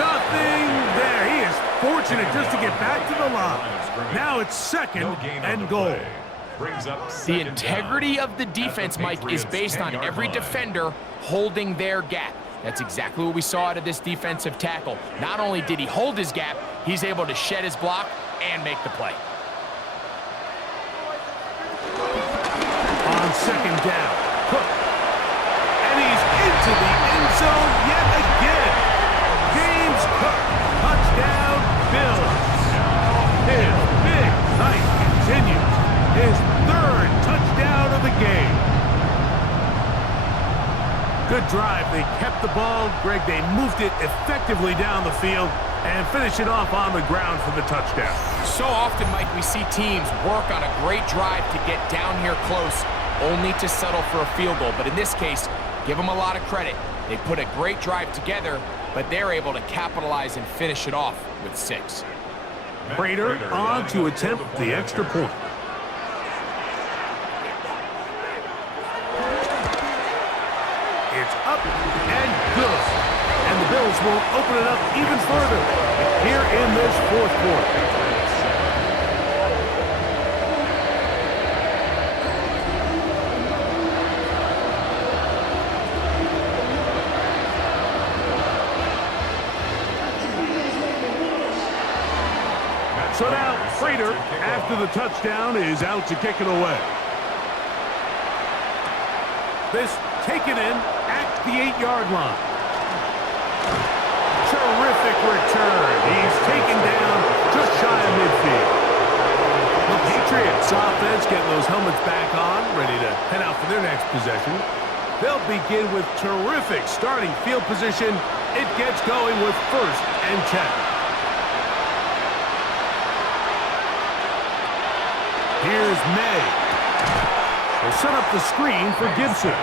Nothing there. He is fortunate just to get back to the line. Now it's 2nd and goal. The integrity of the defense, Mike, is based on every defender holding their gap. That's exactly what we saw out of this defensive tackle. Not only did he hold his gap, he's able to shed his block and make the play. On 2nd down, Cook. And he's into the end zone yet again. James Cook, touchdown, Bills. His big night continues. His 3rd touchdown of the game. Good drive. They kept the ball. Greg, they moved it effectively down the field and finish it off on the ground for the touchdown. So often, Mike, we see teams work on a great drive to get down here close, only to settle for a field goal. But in this case, give them a lot of credit. They put a great drive together, but they're able to capitalize and finish it off with 6. Prater on to attempt the extra point. It's up and good. And the Bills will open it up even further here in this 4th quarter. So now, Prater, after the touchdown, is out to kick it away. This taken in at the 8-yard line. Terrific return. He's taken down just shy of midfield. The Patriots offense getting those helmets back on, ready to head out for their next possession. They'll begin with terrific starting field position. It gets going with 1st and 10. Here's May. They'll set up the screen for Gibson.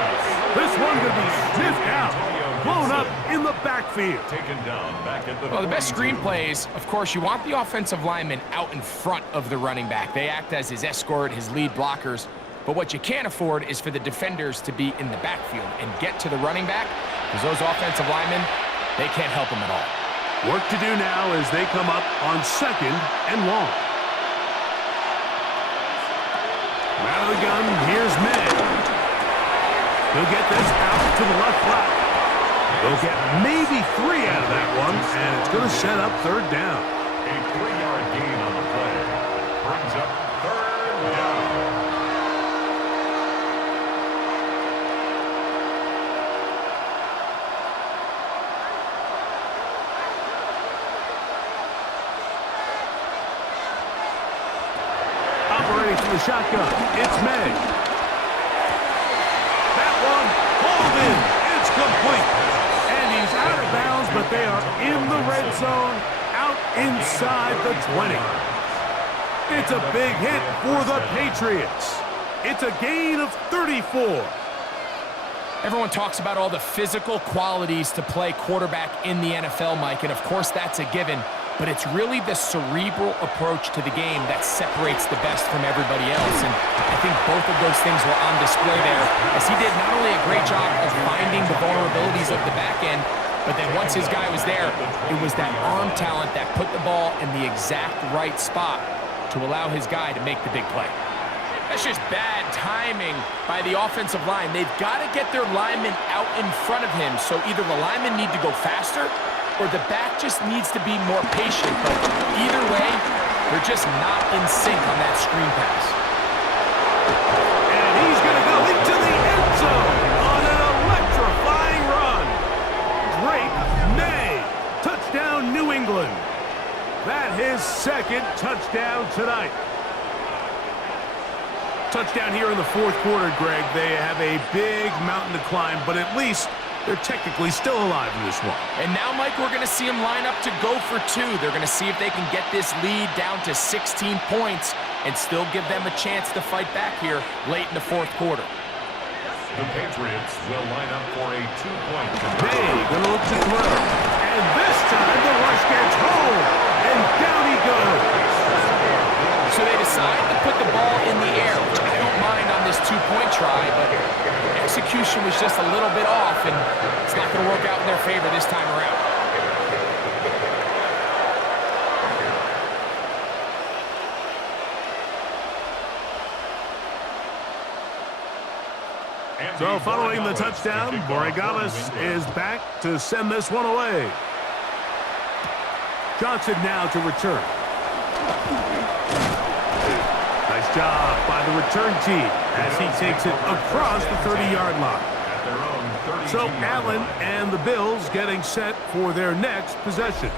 This one could be sniffed out, blown up in the backfield. Taken down back at the Well, the best screen plays, of course, you want the offensive lineman out in front of the running back. They act as his escort, his lead blockers. But what you can't afford is for the defenders to be in the backfield and get to the running back, because those offensive linemen, they can't help him at all. Work to do now as they come up on 2nd and long. Out of the gun, here's May. He'll get this out to the left flat. They'll get maybe 3 out of that one, and it's going to set up 3rd down. A 3-yard gain on the play. Brings up 3rd down. Operating from the shotgun, it's May. That one, hauled in. It's complete. And he's out of bounds, but they are in the red zone, out inside the 20. It's a big hit for the Patriots. It's a gain of 34. Everyone talks about all the physical qualities to play quarterback in the NFL, Mike, and of course that's a given, but it's really the cerebral approach to the game that separates the best from everybody else, and I think both of those things were on display there, as he did not only a great job of finding the vulnerabilities of the back end, but then once his guy was there, it was that arm talent that put the ball in the exact right spot to allow his guy to make the big play. That's just bad timing by the offensive line. They've got to get their linemen out in front of him, so either the linemen need to go faster or the back just needs to be more patient. But either way, they're just not in sync on that screen pass. And he's going to go into the end zone on an electrifying run. Drake May, touchdown New England. That's his 2nd touchdown tonight. Touchdown here in the 4th quarter, Greg. They have a big mountain to climb, but at least they're technically still alive in this one. And now, Mike, we're going to see them line up to go for 2. They're going to see if they can get this lead down to 16 points and still give them a chance to fight back here late in the 4th quarter. The Patriots will line up for a 2-point conversion. May going to look to throw. And this time the rush gets home. And down he goes. So they decide to put the ball in the air, which I don't mind on this 2-point try, but execution was just a little bit off, and it's not going to work out in their favor this time around. So following the touchdown, Borregales is back to send this one away. Johnson now to return. Nice job by the return team as he takes it across the 30-yard line. So Allen and the Bills getting set for their next possession.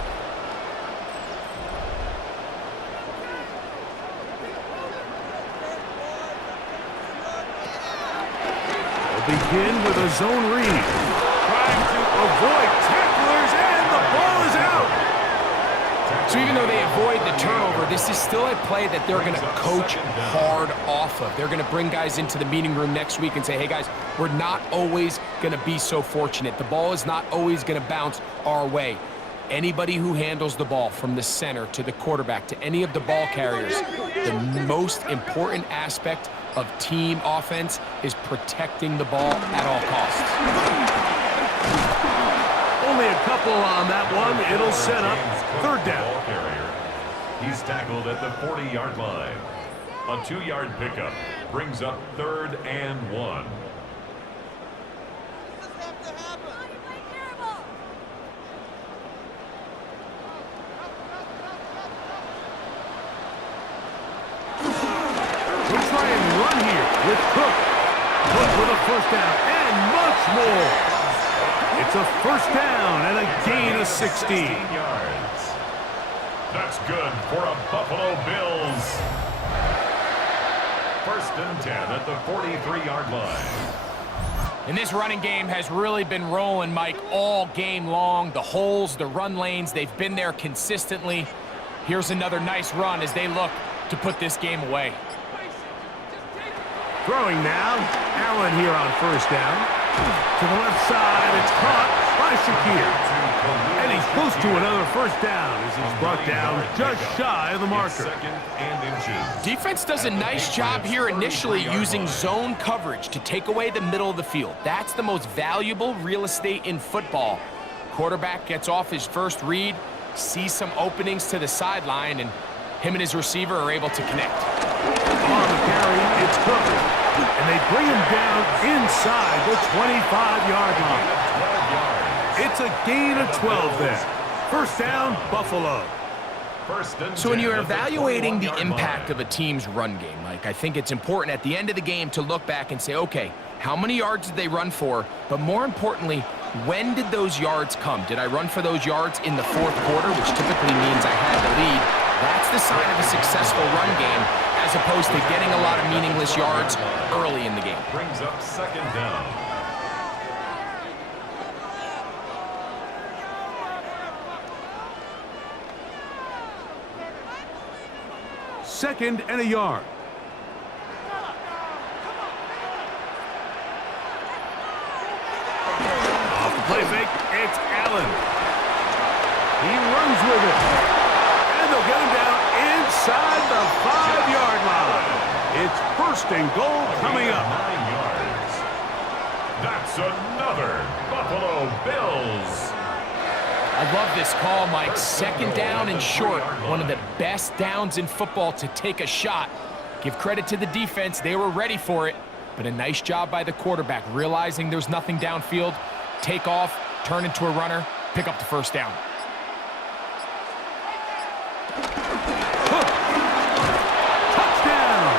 They'll begin with a zone read. Trying to avoid tacklers, and the ball is out. So even though they avoid the turnover, this is still a play that they're going to coach hard off of. They're going to bring guys into the meeting room next week and say, hey, guys, we're not always going to be so fortunate. The ball is not always going to bounce our way. Anybody who handles the ball from the center to the quarterback to any of the ball carriers, the most important aspect of team offense is protecting the ball at all costs. Only a couple on that one. It'll set up 3rd down. He's tackled at the 40-yard line. A 2-yard pickup brings up 3rd and 1. We'll try and run here with Cook. Cook with a 1st down and much more. It's a 1st down and a gain of 16 yards. That's good for a Buffalo Bills. 1st and 10 at the 43-yard line. And this running game has really been rolling, Mike, all game long. The holes, the run lanes, they've been there consistently. Here's another nice run as they look to put this game away. Throwing now. Allen here on 1st down. To the left side, it's caught by Shakir. And he's close to another 1st down as he's brought down just shy of the marker. 2nd and inches. Defense does a nice job here initially using zone coverage to take away the middle of the field. That's the most valuable real estate in football. Quarterback gets off his first read, sees some openings to the sideline, and him and his receiver are able to connect. On the carry, it's Cook. And they bring him down inside the 25-yard line. It's a gain of 12 there. First down, Buffalo. So when you're evaluating the impact of a team's run game, Mike, I think it's important at the end of the game to look back and say, okay, how many yards did they run for? But more importantly, when did those yards come? Did I run for those yards in the fourth quarter, which typically means I had the lead? That's the sign of a successful run game, as opposed to getting a lot of meaningless yards early in the game. Brings up second down. Second and a yard. Off the play fake, it's Allen. He runs with it. And they'll get him down inside the 5-yard line. It's first and goal coming up. 9 yards. That's another Buffalo Bills. I love this call, Mike. Second down and short. One of the best downs in football to take a shot. Give credit to the defense. They were ready for it. But a nice job by the quarterback, realizing there's nothing downfield. Take off, turn into a runner, pick up the first down. Touchdown!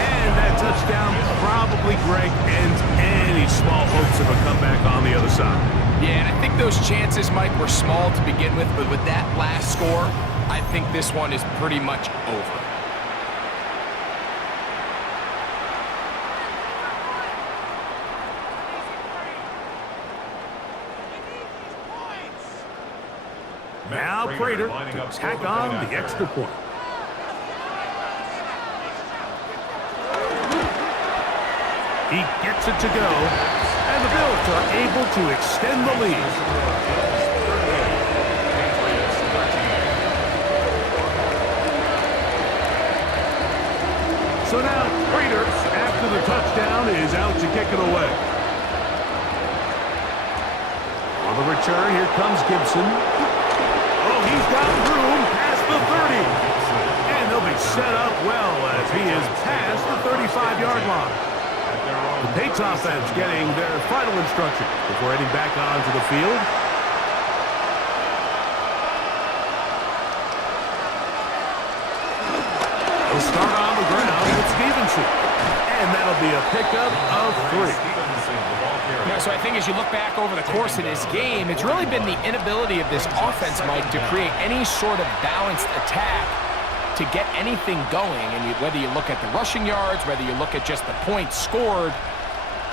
And that touchdown probably, Greg, ends any small hopes of a comeback on the other side. Yeah, and I think those chances, Mike, were small to begin with, but with that last score, I think this one is pretty much over. Now Prater to tack on the extra point. He gets it to go, and the Bills are able to extend the lead. So now Prater, after the touchdown, is out to kick it away. On the return, here comes Gibson. Oh, he's got room past the 30. And they'll be set up well as he is past the 35-yard line. The Patriots offense getting their final instruction before heading back onto the field. They'll start on the ground with Stevenson. And that'll be a pickup of 3. Yeah, so I think as you look back over the course of this game, it's really been the inability of this offense, Mike, to create any sort of balanced attack to get anything going. And whether you look at the rushing yards, whether you look at just the points scored,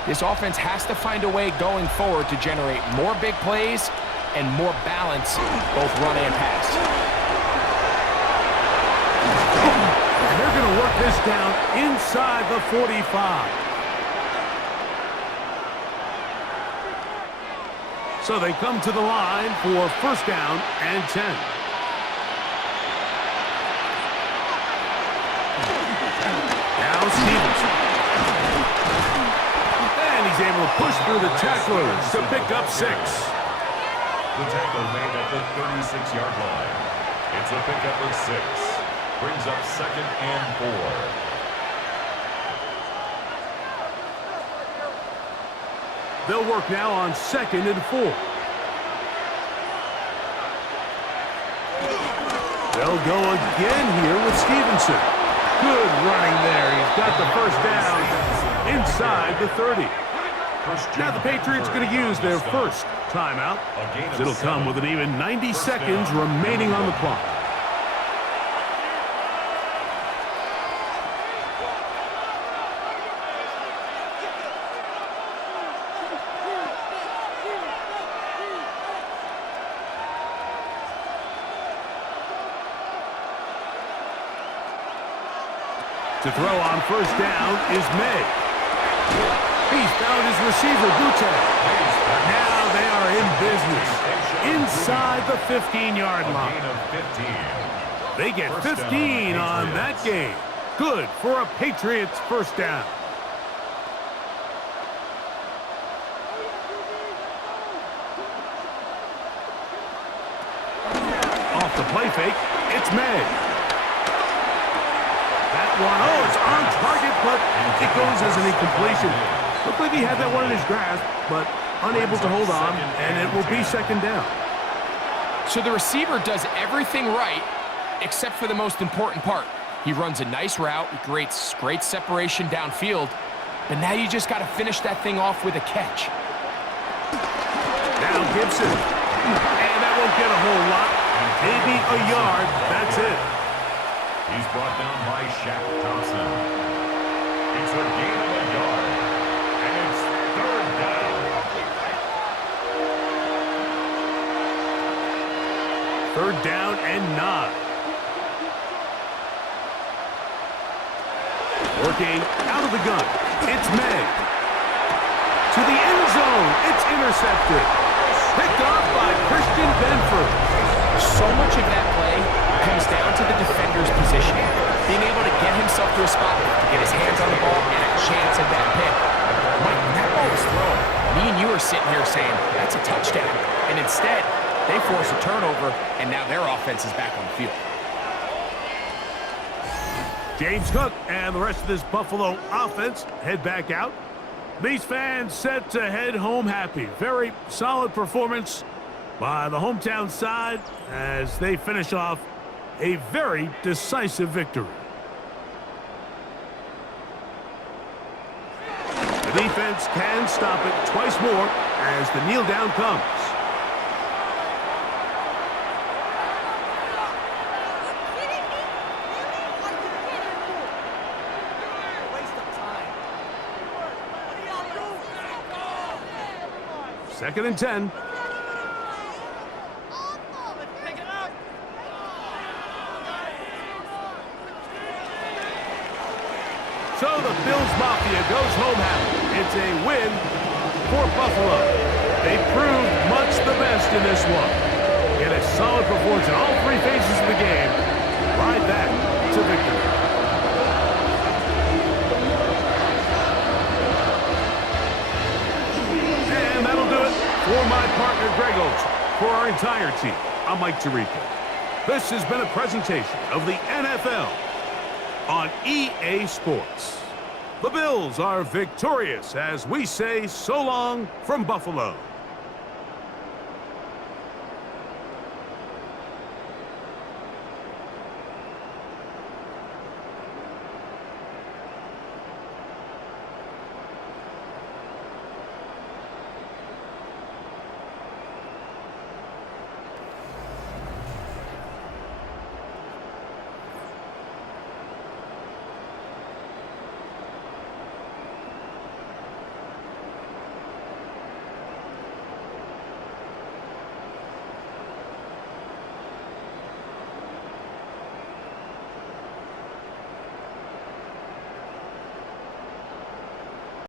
this offense has to find a way going forward to generate more big plays and more balance, both run and pass. And they're going to work this down inside the 45. So they come to the line for first down and 10. Now Stevenson. And he's able to push through the tacklers to pick up 6. The tackle made at the 36-yard line. It's a pickup of 6. Brings up second and 4. They'll work now on second and 4. They'll go again here with Stevenson. Good running there. He's got the first down inside the 30. Now the Patriots going to use their first timeout. It'll come with an even 90 seconds remaining on the clock. To throw on first down is May. He's found his receiver, Butte. Now they are in business inside the 15-yard line. They get 15 on that game. Good for a Patriots first down. play fake. It's May. That one, oh, it's on target, but it goes as an incompletion. Looked like he had that one in his grasp, but unable to hold on, and it will be second down. So the receiver does everything right, except for the most important part. He runs a nice route, great separation downfield, but now you just got to finish that thing off with a catch. Now Gibson, and that won't get a whole lot. Maybe a yard, that's it. He's brought down by Shaq Thompson. It's a gain of a yard, and it's third down. Third down and 9. Working out of the gun. It's May. To the end zone. It's intercepted. Picked off by Christian Benford. So much of that play comes down to the defender's positioning. Being able to get himself to a spot to get his hands on the ball and a chance at that pick. Mike, when that ball was thrown, me and you are sitting here saying, that's a touchdown. And instead, they force a turnover, and now their offense is back on the field. James Cook and the rest of this Buffalo offense head back out. These fans set to head home happy. Very solid performance by the hometown side as they finish off a very decisive victory. The defense can stop it twice more as the kneel down comes. Second and 10. So the Bills Mafia goes home happy. It's a win for Buffalo. They proved much the best in this one. Get a solid performance in all three phases of the game. Ride that to victory. And that'll do it for my partner Greg Olson. For our entire team, I'm Mike Tirico. This has been a presentation of the NFL on EA Sports. The Bills are victorious as we say so long from Buffalo.